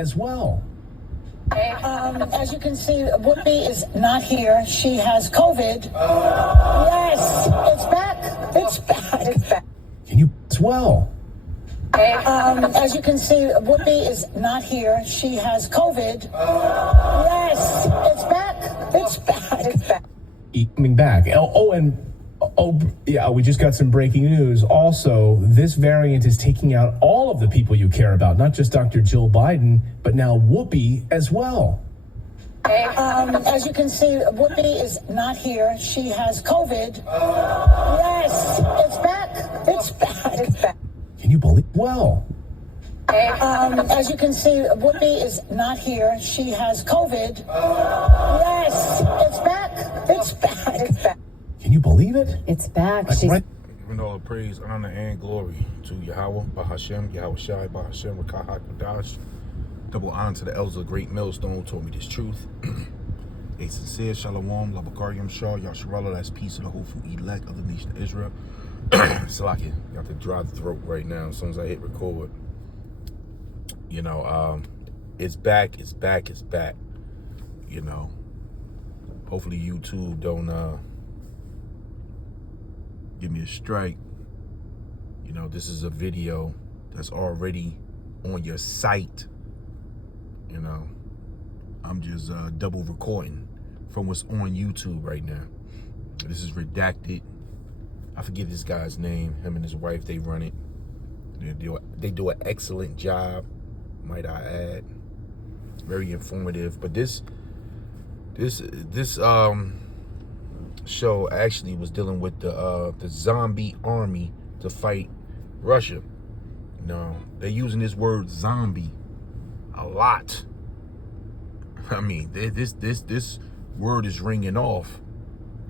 as well. As you can see, Whoopi is not here. She has COVID. Yes, it's back. It's back. It's back. Can you as well? As you can see, Whoopi is not here. She has COVID. Yes, it's back. It's back. It's back. Coming back. We just got some breaking news. Also, this variant is taking out all of the people you care about, not just Dr. Jill Biden, but now Whoopi as well. As you can see, Whoopi is not here. She has COVID. Yes, it's back. It's back. It's back. Can you believe? Well. As you can see, Whoopi is not here. She has COVID. Yes, it's back. It's back. It's back. Can you believe it? It's back. Giving all the praise, honor, and glory to Yahweh, Bahashem, Yahweh Shai, Bahashem, Rakah HaKadosh. Double honor to the elders of Great Millstone who told me this truth. A sincere shalom, labakarium shah, Yasharallah, that's peace of the hopeful elect of the nation of Israel. Salaki, you have to dry the throat right now as soon as I hit record. You know, it's back, it's back, it's back. You know, hopefully YouTube don't give me a strike. You know, this is a video that's already on your site. You know, I'm just double recording from what's on YouTube right now. This is redacted. I forget this guy's name. Him and his wife, they run it. They do an excellent job, might I add. Very informative. But this show actually was dealing with the zombie army to fight Russia. You know, they're using this word zombie a lot. I mean, this word is ringing off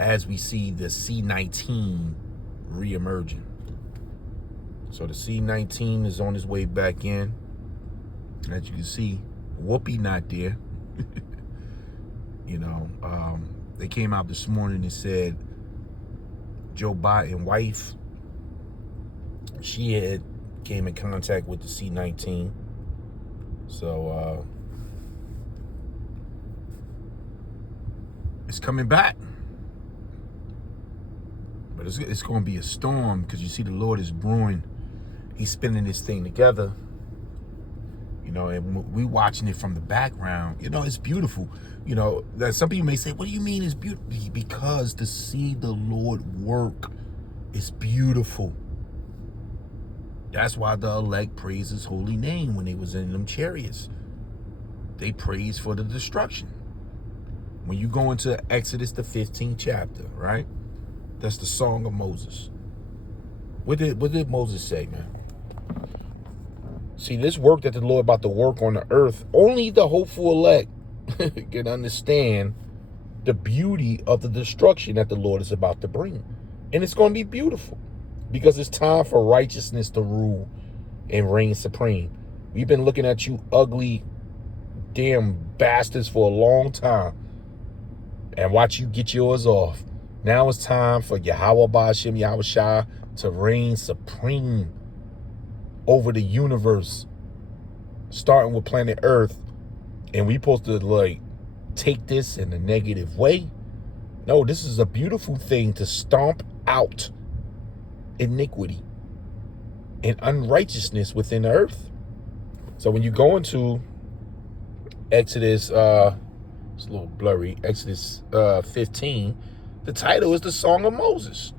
as we see the C-19 re-emerging. So the C-19 is on its way back in. As you can see, Whoopi not there. You know, they came out this morning and said Joe Biden's wife, she had came in contact with the C-19. So it's coming back. But it's going to be a storm because you see the Lord is brewing. He's spinning this thing together. You know, and we watching it from the background. You know, it's beautiful. You know, that some people may say, what do you mean it's beautiful? Because to see the Lord work is beautiful. That's why the elect praised his holy name when they was in them chariots. They praised for the destruction. When you go into Exodus, the 15th chapter, right? That's the song of Moses. What did Moses say, man? See, this work that the Lord about to work on the earth, only the hopeful elect can understand the beauty of the destruction that the Lord is about to bring. And it's going to be beautiful because it's time for righteousness to rule and reign supreme. We've been looking at you ugly damn bastards for a long time and watch you get yours off. Now it's time for Yahweh Ba'ashem Yahweh Shai to reign supreme over the universe, starting with planet Earth. And we supposed to like take this in a negative way? No, this is a beautiful thing to stomp out iniquity and unrighteousness within the earth. So when you go into Exodus, it's a little blurry, Exodus 15, the title is the Song of Moses.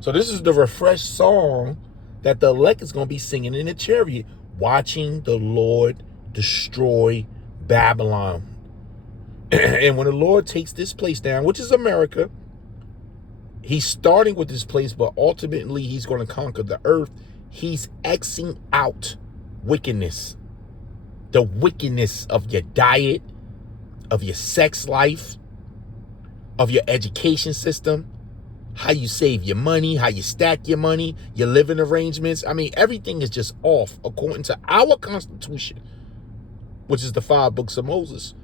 So this is the refreshed song that the elect is going to be singing in the chariot, watching the Lord destroy Babylon. And when the Lord takes this place down, which is America, he's starting with this place, but ultimately he's going to conquer the earth. He's Xing out wickedness. The wickedness of your diet, of your sex life, of your education system, how you save your money, how you stack your money, your living arrangements. I mean, everything is just off according to our Constitution, which is the 5 books of Moses.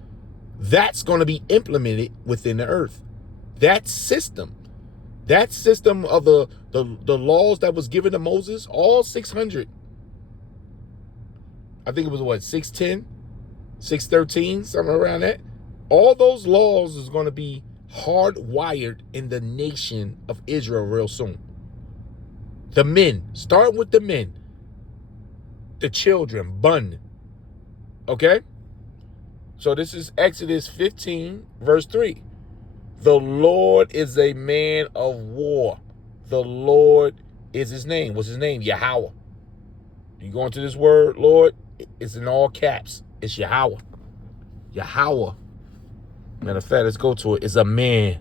That's going to be implemented within the earth. That system of the laws that was given to Moses, all 600. I think it was what, 610? 613, something around that. All those laws is going to be hardwired in the nation of Israel real soon. The men, start with the men, the children, bun. Okay? So this is Exodus 15, verse 3. The Lord is a man of war. The Lord is his name. What's his name? Yahweh. You go into this word, Lord, it's in all caps. It's Yahweh. Yahweh. Matter of fact, let's go to it. It's a man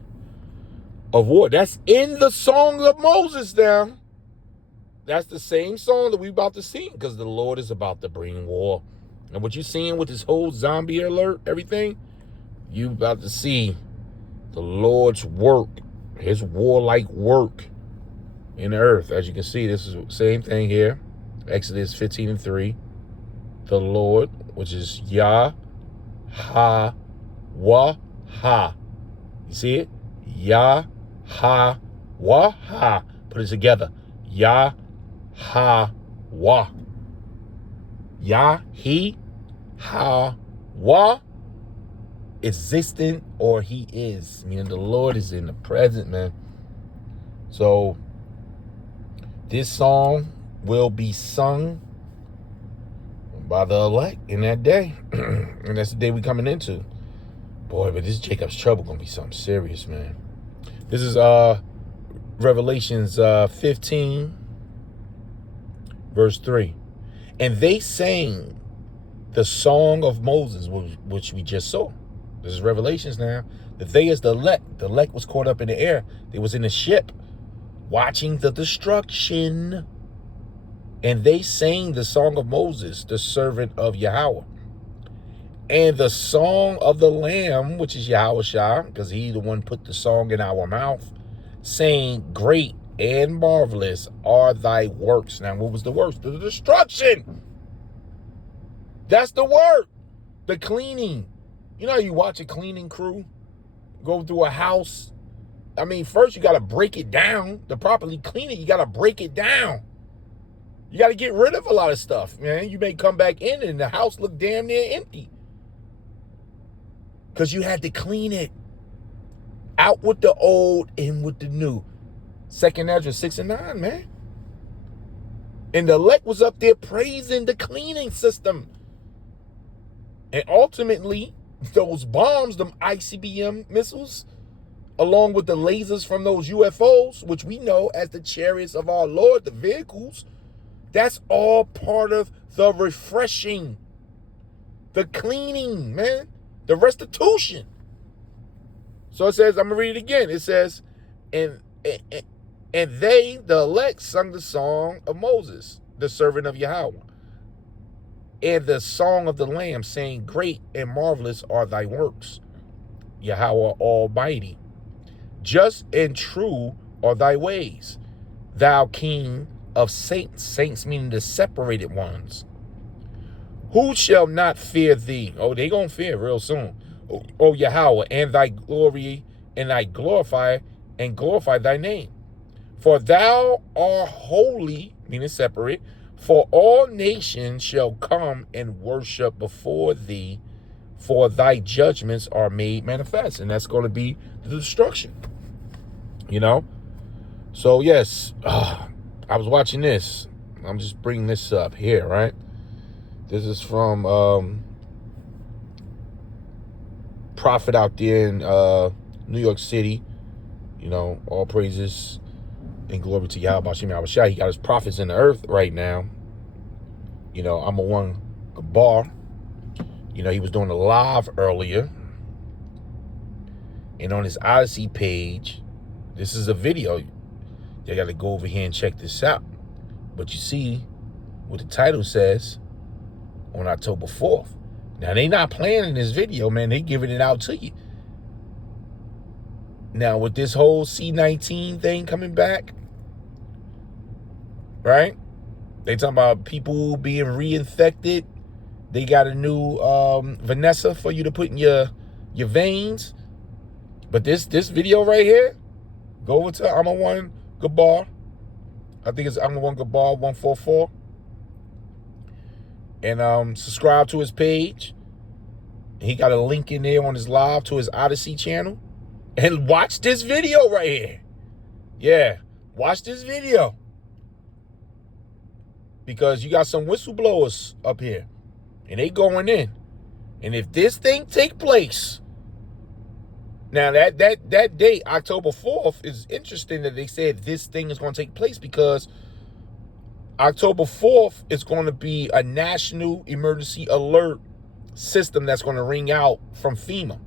of war. That's in the Song of Moses now. That's the same song that we about to sing, because the Lord is about to bring war. And what you're seeing with this whole zombie alert, everything, you about to see the Lord's work, his warlike work in the earth. As you can see, this is the same thing here. Exodus 15 and 3. The Lord, which is Yah, Ha, Wah, Ha. You see it? Yah, Ha, Wah, Ha. Put it together. Yah, Ha, Wah. Yah, He, Ha, Wah. Existent, or He is. Meaning the Lord is in the present, man. So this song will be sung by the elect in that day. And that's the day we coming into. Boy, but this Jacob's trouble gonna be something serious, man. This is Revelations 15, verse 3. And they sang the song of Moses, which we just saw. This is Revelations now. That they is the elect. The elect was caught up in the air. They was in the ship watching the destruction. And they sang the song of Moses, the servant of Yahweh. And the song of the Lamb, which is Yahweh Shah, because he the one put the song in our mouth, saying, great and marvelous are thy works. Now, what was the works? The destruction. That's the work. The cleaning. You know how you watch a cleaning crew go through a house? I mean, first you got to break it down. To properly clean it, you got to break it down. You got to get rid of a lot of stuff, man. You may come back in and the house look damn near empty. Because you had to clean it. Out with the old, in with the new. 2nd Ezra 6 and 9, man. And the elect was up there praising the cleaning system. And ultimately, those bombs, them ICBM missiles, along with the lasers from those UFOs, which we know as the chariots of our Lord, the vehicles, that's all part of the refreshing, the cleaning, man, the restitution. So it says, I'm going to read it again. It says, and they, the elect, sung the song of Moses, the servant of Yahweh, and the song of the Lamb, saying, great and marvelous are thy works, Yahweh Almighty. Just and true are thy ways, thou King of saints. Saints meaning the separated ones. Who shall not fear thee? Oh, they gonna fear real soon. Oh Yahweh, and thy glory, and I glorify thy name. For thou art holy, meaning separate, for all nations shall come and worship before thee, for thy judgments are made manifest. And that's going to be the destruction. You know? So, yes, I was watching this. I'm just bringing this up here, right? This is from Prophet out there in New York City. You know, all praises and glory to Yahweh Shem Yahweh Shai. He got his prophets in the earth right now. You know, I'm a one Gabar. You know, he was doing a live earlier. And on his Odyssey page, this is a video. You got to go over here and check this out. But you see what the title says on October 4th. Now, they not playing in this video, man. They giving it out to you. Now, with this whole C-19 thing coming back, right? They talking about people being reinfected. They got a new Vanessa for you to put in your veins. But this video right here, go over to I'm a one Gabar. I think it's I'm a one Gabar 144. And subscribe to his page. He got a link in there on his live to his Odyssey channel. And watch this video right here. Yeah, watch this video. Because you got some whistleblowers up here. And they going in. And if this thing take place, now that date, October 4th, is interesting that they said this thing is going to take place, because October 4th is going to be a national emergency alert system that's going to ring out from FEMA.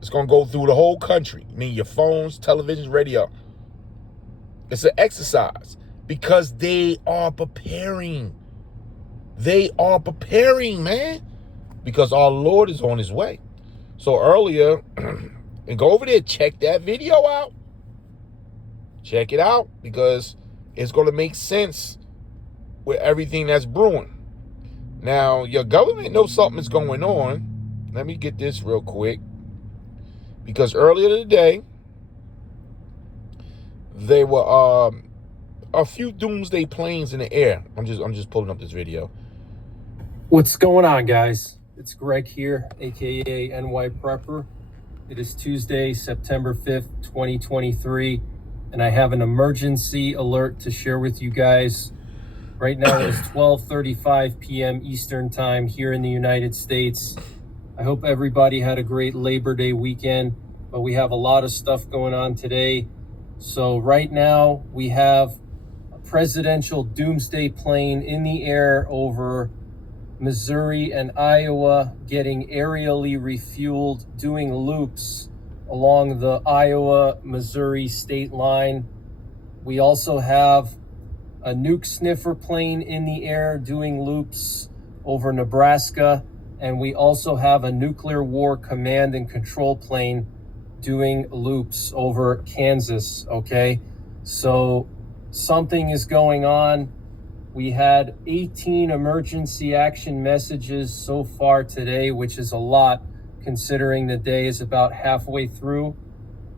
It's going to go through the whole country. I mean, your phones, televisions, radio. It's an exercise because they are preparing. They are preparing, man, because our Lord is on his way. So earlier, and go over there, check that video out. Check it out, because it's going to make sense with everything that's brewing. Now, your government knows something is going on. Let me get this real quick. Because earlier today, there were a few doomsday planes in the air. I'm just pulling up this video. What's going on, guys? It's Greg here, aka NY Prepper. It is Tuesday, September 5th, 2023, and I have an emergency alert to share with you guys. Right now it is 12:35 p.m. Eastern Time here in the United States. I hope everybody had a great Labor Day weekend, but we have a lot of stuff going on today. So right now we have a presidential doomsday plane in the air over Missouri and Iowa, getting aerially refueled, doing loops along the Iowa-Missouri state line. We also have a nuke sniffer plane in the air doing loops over Nebraska. And we also have a nuclear war command and control plane doing loops over Kansas, okay? So something is going on. We had 18 emergency action messages so far today, which is a lot considering the day is about halfway through.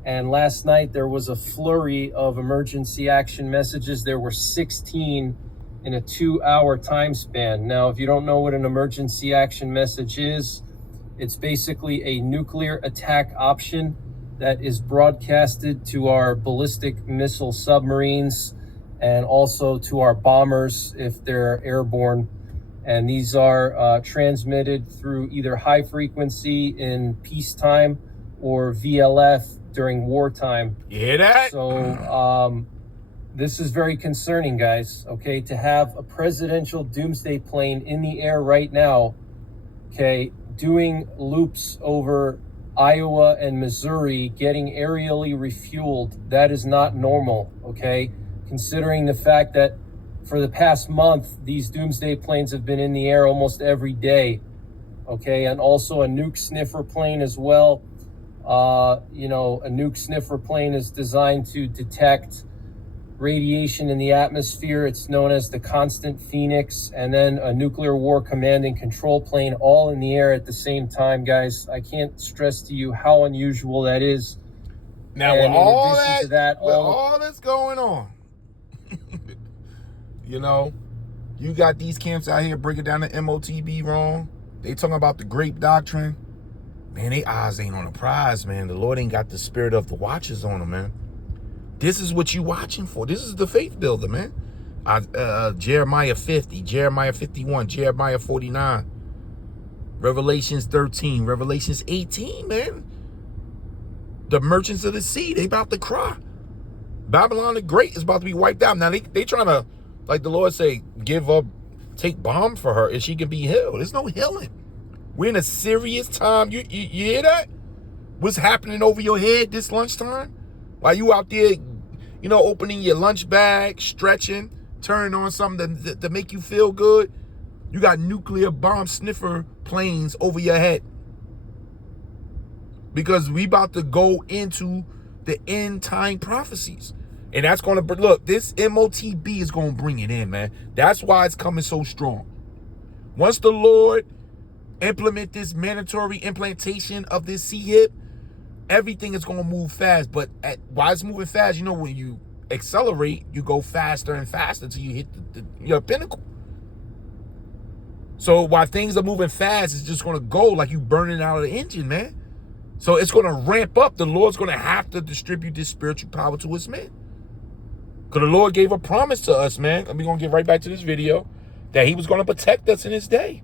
And last night there was a flurry of emergency action messages. There were 16 in a 2-hour time span. Now, if you don't know what an emergency action message is, it's basically a nuclear attack option that is broadcasted to our ballistic missile submarines and also to our bombers if they're airborne. And these are transmitted through either high frequency in peacetime or VLF during wartime. You hear that? So this is very concerning, guys, okay? To have a presidential doomsday plane in the air right now, okay, doing loops over Iowa and Missouri, getting aerially refueled, that is not normal, okay? Considering the fact that for the past month, these doomsday planes have been in the air almost every day, okay? And also a nuke sniffer plane as well. You know, a nuke sniffer plane is designed to detect radiation in the atmosphere. It's known as the Constant Phoenix, and then a nuclear war command and control plane all in the air at the same time, guys. I can't stress to you how unusual that is. Now, and with all that's going on, you know, you got these camps out here breaking down the MOTB wrong. They talking about the grape doctrine. Man, they eyes ain't on the prize, man. The Lord ain't got the spirit of the watchers on them, man. This is what you watching for. This is the faith builder, man. Jeremiah 50, Jeremiah 51, Jeremiah 49, Revelations 13, Revelations 18, man. The merchants of the sea, they about to cry. Babylon the Great is about to be wiped out. Now, they trying to, like the Lord say, give up, take bomb for her and she can be healed. There's no healing. We're in a serious time. You hear that? What's happening over your head this lunchtime? While you out there, you know, opening your lunch bag, stretching, turning on something to make you feel good. You got nuclear bomb sniffer planes over your head. Because we about to go into the end time prophecies. And that's going to, look, this MOTB is going to bring it in, man. That's why it's coming so strong. Once the Lord implement this mandatory implantation of this CHIP, everything is going to move fast. But why it's moving fast, you know, when you accelerate, you go faster and faster until you hit your pinnacle. So while things are moving fast, it's just going to go like you burning out of the engine, man. So it's going to ramp up. The Lord's going to have to distribute this spiritual power to his men. Because the Lord gave a promise to us, man. And we're going to get right back to this video, that he was going to protect us in his day.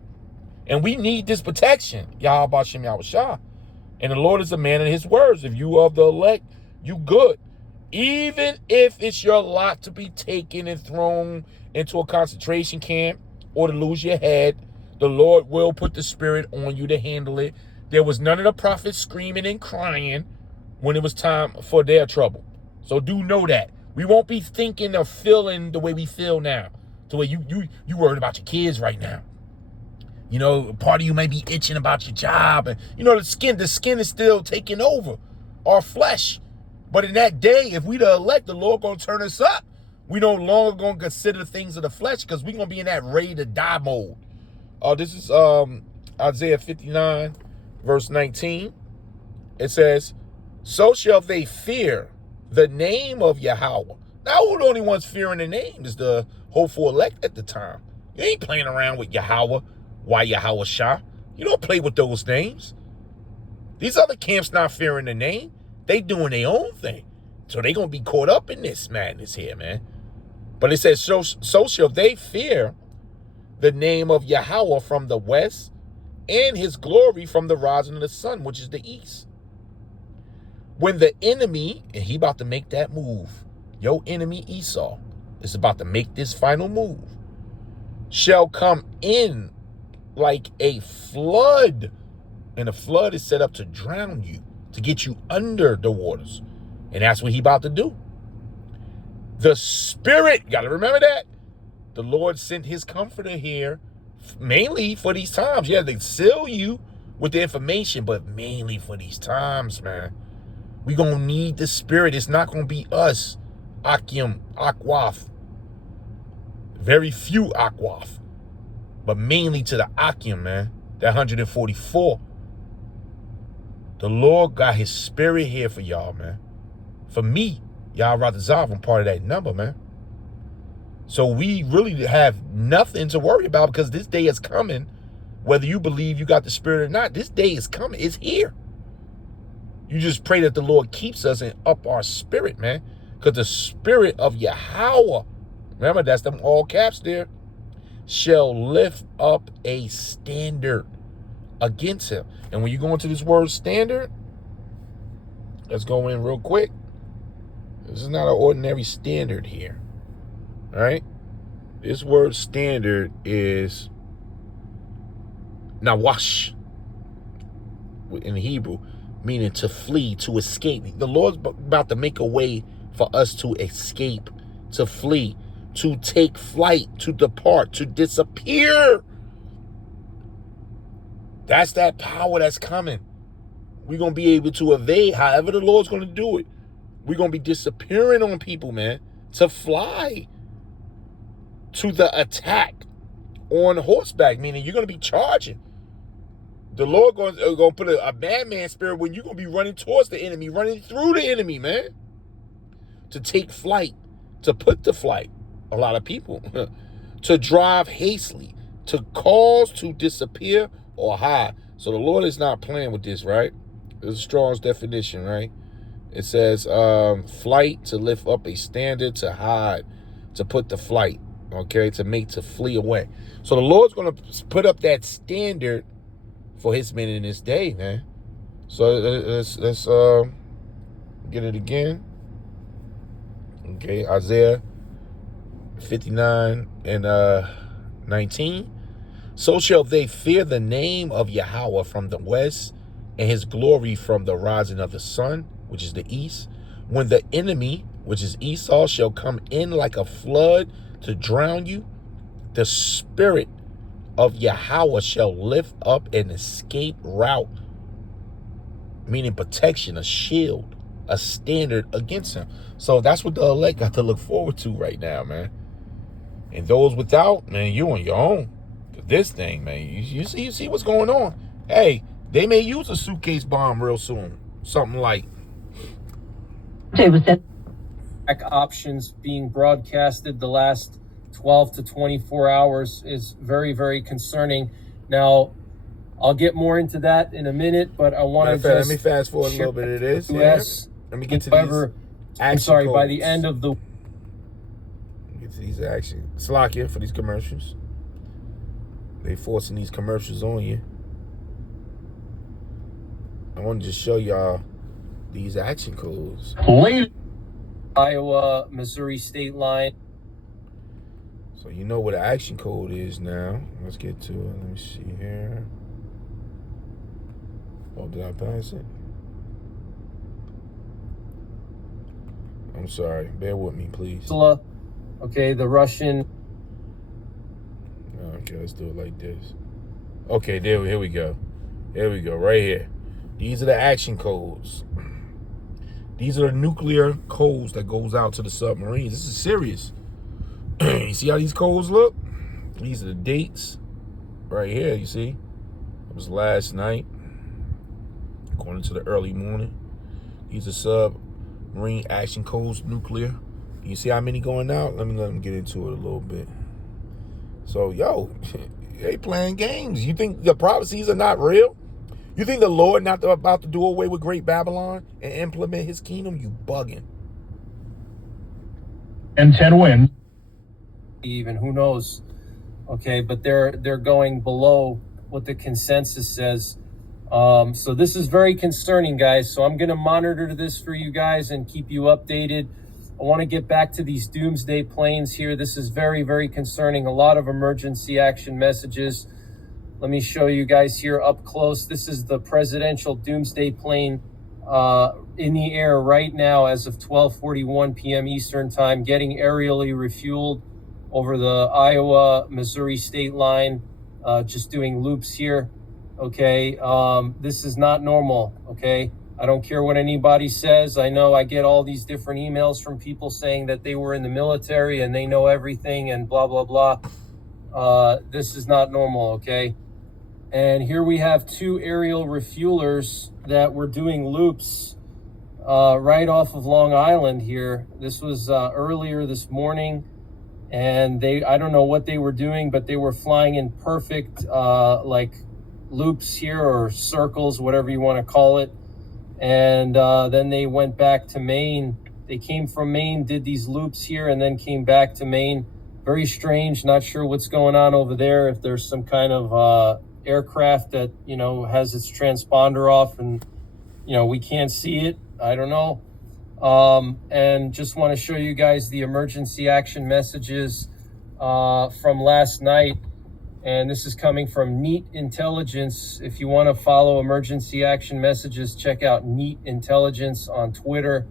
And we need this protection. Yahweh Shem Yahweh Shah. And the Lord is a man of his words. If you are the elect, you good. Even if it's your lot to be taken and thrown into a concentration camp or to lose your head, the Lord will put the spirit on you to handle it. There was none of the prophets screaming and crying when it was time for their trouble. So do know that. We won't be thinking or feeling the way we feel now. To where you worried about your kids right now. You know, part of you may be itching about your job. And, you know, the skin is still taking over our flesh. But in that day, if we the elect, the Lord going to turn us up. We no longer going to consider the things of the flesh, because we're going to be in that ready to die mode. This is Isaiah 59, verse 19. It says, so shall they fear the name of Yahweh. Now, who the only ones fearing the name is the hopeful elect at the time. You ain't playing around with Yahweh. Why Yahweh Shah? You don't play with those names. These other camps not fearing the name. They doing their own thing. So they going to be caught up in this madness here, man. But it says, so shall they fear the name of Yahweh from the west, and his glory from the rising of the sun, which is the east. When the enemy, and he about to make that move, your enemy Esau is about to make this final move, shall come in like a flood. And a flood is set up to drown you, to get you under the waters. And that's what he about to do. The Spirit, got to remember that. The Lord sent his comforter here, mainly for these times. Yeah, they seal you with the information, but mainly for these times, man. We're going to need the Spirit. It's not going to be us, Akim, Akwath. Very few Akwath. But mainly to the Akim, man. That 144. The Lord got his Spirit here for y'all, man. For me, y'all rather Zav, I'm part of that number, man. So we really have nothing to worry about, because this day is coming. Whether you believe you got the Spirit or not, this day is coming. It's here. You just pray that the Lord keeps us and up our spirit, man. Because the Spirit of Yahweh, remember, that's them all caps there, shall lift up a standard against him. And when you go into this word standard, let's go in real quick. This is not an ordinary standard here. All right? This word standard is nawash in Hebrew, meaning to flee, to escape. The Lord's about to make a way for us to escape, to flee, to take flight, to depart, to disappear. That's that power that's coming. We're going to be able to evade however the Lord's going to do it. We're going to be disappearing on people, man, to fly to the attack on horseback, meaning you're going to be charging. The Lord going to put a madman spirit when you're going to be running towards the enemy, running through the enemy, man, to take flight, to put to flight a lot of people, to drive hastily, to cause to disappear or hide. So the Lord is not playing with this, right? This is Strong's definition, right? It says flight, to lift up a standard, to hide, to put to flight, okay, to make, to flee away. So the Lord's going to put up that standard for his men in this day, man. So let's get it again. Okay, Isaiah 59 and 19. So shall they fear the name of Yahweh from the west, and his glory from the rising of the sun, which is the east. When the enemy, which is Esau, shall come in like a flood to drown you, the Spirit of Yahweh shall lift up an escape route, meaning protection, a shield, a standard against him. So that's what the elect got to look forward to right now, man. And those without, man, you on your own. This thing, man, you see what's going on. Hey, they may use a suitcase bomb real soon. Something like Options being broadcasted the last 12 to 24 hours is very, very concerning. Now, I'll get more into that in a minute, but I want to just let me fast forward a little bit of this. US, Let me get to however, these I'm action sorry, codes. by the end of the Get to these action. Slovakia for these commercials. They forcing these commercials on you. I want to just show y'all these action codes. Iowa, Missouri state line. So you know what an action code is now. Let's get to it. Let me see here. Oh, did I pass it? I'm sorry. Bear with me, please. Okay, the Russian. Okay, let's do it like this. Okay, here we go. Here we go, right here. These are the action codes. These are the nuclear codes that goes out to the submarines. This is serious. You see how these codes look? These are the dates right here, you see? It was last night, according to the early morning. These are submarine action codes, nuclear. You see how many going out? Let them get into it a little bit. So, yo, they playing games. You think the prophecies are not real? You think the Lord not about to do away with Great Babylon and implement his kingdom? You bugging. And 10 wins. Even who knows? Okay, but they're going below what the consensus says. So this is very concerning, guys. So I'm going to monitor this for you guys and keep you updated. I want to get back to these doomsday planes here. This is very, very concerning. A lot of emergency action messages. Let me show you guys here up close. This is the presidential doomsday plane in the air right now as of 12:41 p.m. Eastern time, getting aerially refueled over the Iowa, Missouri state line, just doing loops here. Okay, this is not normal. Okay, I don't care what anybody says. I know I get all these different emails from people saying that they were in the military and they know everything and blah, blah, blah. This is not normal, okay? And here we have two aerial refuelers that were doing loops right off of Long Island here. This was earlier this morning, and I don't know what they were doing, but they were flying in perfect like loops here, or circles, whatever you want to call it. And then they went back to Maine. They came from Maine, did these loops here, and then came back to Maine. Very strange. Not sure what's going on over there. If there's some kind of aircraft that, you know, has its transponder off and, you know, we can't see it. I don't know. And just want to show you guys the emergency action messages from last night. And this is coming from Neat Intelligence. If you want to follow emergency action messages, check out Neat Intelligence on Twitter.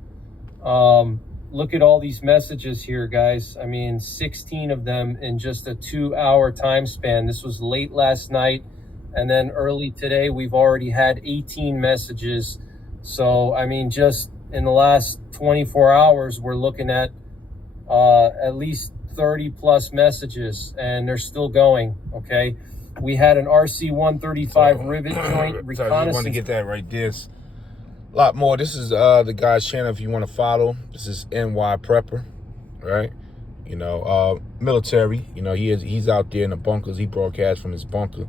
Look at all these messages here, guys. I mean, 16 of them in just a 2-hour time span. This was late last night. And then early today, we've already had 18 messages. So, I mean, just in the last 24 hours, we're looking at least 30 plus messages, and they're still going. Okay, we had an RC-135 rivet joint reconnaissance. You want to get that right there. A lot more. This is the guy's channel if you want to follow. This is NY Prepper, right? You know, military. You know, he's out there in the bunkers. He broadcasts from his bunker.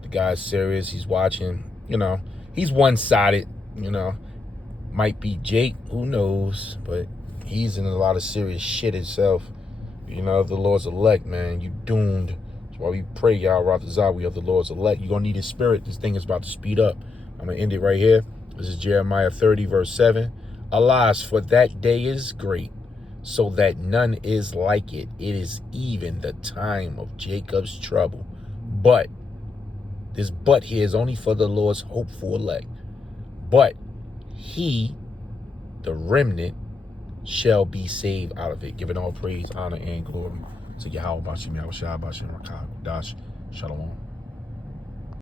The guy's serious. He's watching. You know, he's one-sided. You know, might be Jake. Who knows? But he's in a lot of serious shit himself. You know, the Lord's elect, man, you doomed. That's why we pray, y'all, Ratazah, we of the Lord's elect. You're going to need his spirit. This thing is about to speed up. I'm going to end it right here. This is Jeremiah 30, verse 7. Alas, for that day is great, so that none is like it. It is even the time of Jacob's trouble. But, this but here is only for the Lord's hopeful elect. But he, the remnant, shall be saved out of it, giving all praise, honor, and glory to Yahweh Bashim, Yahweh Shai Bashim, Rakah, Dash, Shalom.